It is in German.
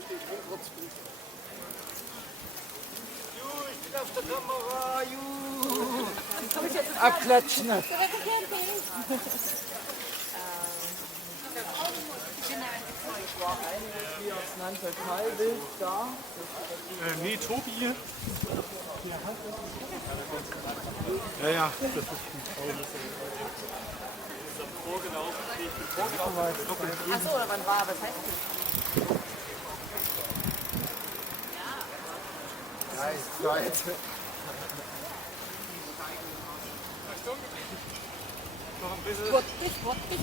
Ich bin auf der Kamera, abklatschen. Da. Nee, Tobi. Ja, das ist gut. Achso, wann war? Was heißt das? Ja, ist Zeit. Noch ein bisschen. Sportlich.